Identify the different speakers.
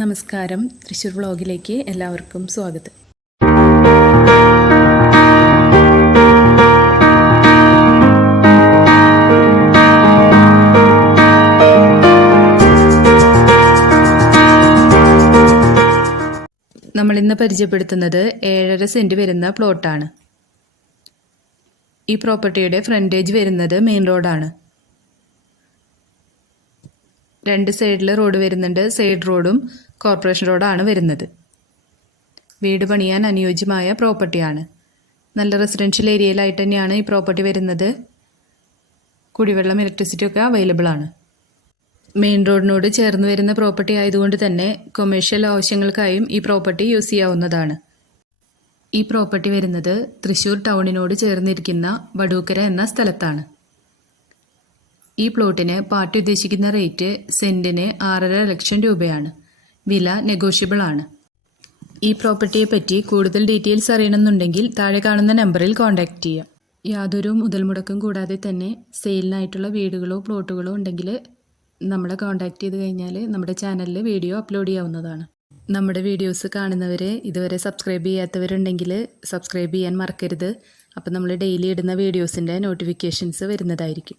Speaker 1: നമസ്കാരം. തൃശ്ശൂർ വ്ളോഗിലേക്ക് എല്ലാവർക്കും സ്വാഗതം. നമ്മളിന്ന് പരിചയപ്പെടുത്തുന്നത് ഏഴര സെന്റ് വരുന്ന പ്ലോട്ടാണ്. ഈ പ്രോപ്പർട്ടിയുടെ ഫ്രണ്ടേജ് വരുന്നത് മെയിൻ റോഡാണ്. രണ്ട് സൈഡിൽ റോഡ് വരുന്നുണ്ട്. സൈഡ് റോഡും കോർപ്പറേഷൻ റോഡാണ് വരുന്നത്. വീട് പണിയാൻ അനുയോജ്യമായ പ്രോപ്പർട്ടിയാണ് നല്ല റെസിഡൻഷ്യൽ ഏരിയയിലായിട്ട് തന്നെയാണ് ഈ പ്രോപ്പർട്ടി വരുന്നത്. കുടിവെള്ളം ഇലക്ട്രിസിറ്റി ഒക്കെ അവൈലബിൾ ആണ്. മെയിൻ റോഡിനോട് ചേർന്ന് വരുന്ന പ്രോപ്പർട്ടി ആയതുകൊണ്ട് തന്നെ കൊമേഴ്ഷ്യൽ ആവശ്യങ്ങൾക്കായും ഈ പ്രോപ്പർട്ടി യൂസ് ചെയ്യാവുന്നതാണ്. ഈ പ്രോപ്പർട്ടി വരുന്നത് തൃശ്ശൂർ ടൗണിനോട് ചേർന്നിരിക്കുന്ന വടൂക്കര എന്ന സ്ഥലത്താണ്. ഈ പ്ലോട്ടിന് പാർട്ടി ഉദ്ദേശിക്കുന്ന റേറ്റ് സെന്റിന് ആറര ലക്ഷം രൂപയാണ്. വില നെഗോഷ്യബിൾ ആണ്. ഈ പ്രോപ്പർട്ടിയെ പറ്റി കൂടുതൽ ഡീറ്റെയിൽസ് അറിയണമെന്നുണ്ടെങ്കിൽ താഴെ കാണുന്ന നമ്പറിൽ കോൺടാക്റ്റ് ചെയ്യാം. യാതൊരു മുതൽ മുടക്കും കൂടാതെ തന്നെ സെയിലിനായിട്ടുള്ള വീടുകളോ പ്ലോട്ടുകളോ ഉണ്ടെങ്കിൽ നമ്മളെ കോൺടാക്റ്റ് ചെയ്ത് കഴിഞ്ഞാൽ നമ്മുടെ ചാനലിൽ വീഡിയോ അപ്ലോഡ് ചെയ്യാവുന്നതാണ്. നമ്മുടെ വീഡിയോസ് കാണുന്നവരെ ഇതുവരെ സബ്സ്ക്രൈബ് ചെയ്യാത്തവരുണ്ടെങ്കിൽ സബ്സ്ക്രൈബ് ചെയ്യാൻ മറക്കരുത്. അപ്പോൾ നമ്മൾ ഡെയിലി ഇടുന്ന വീഡിയോസിന്റെ നോട്ടിഫിക്കേഷൻസ് വരുന്നതായിരിക്കും.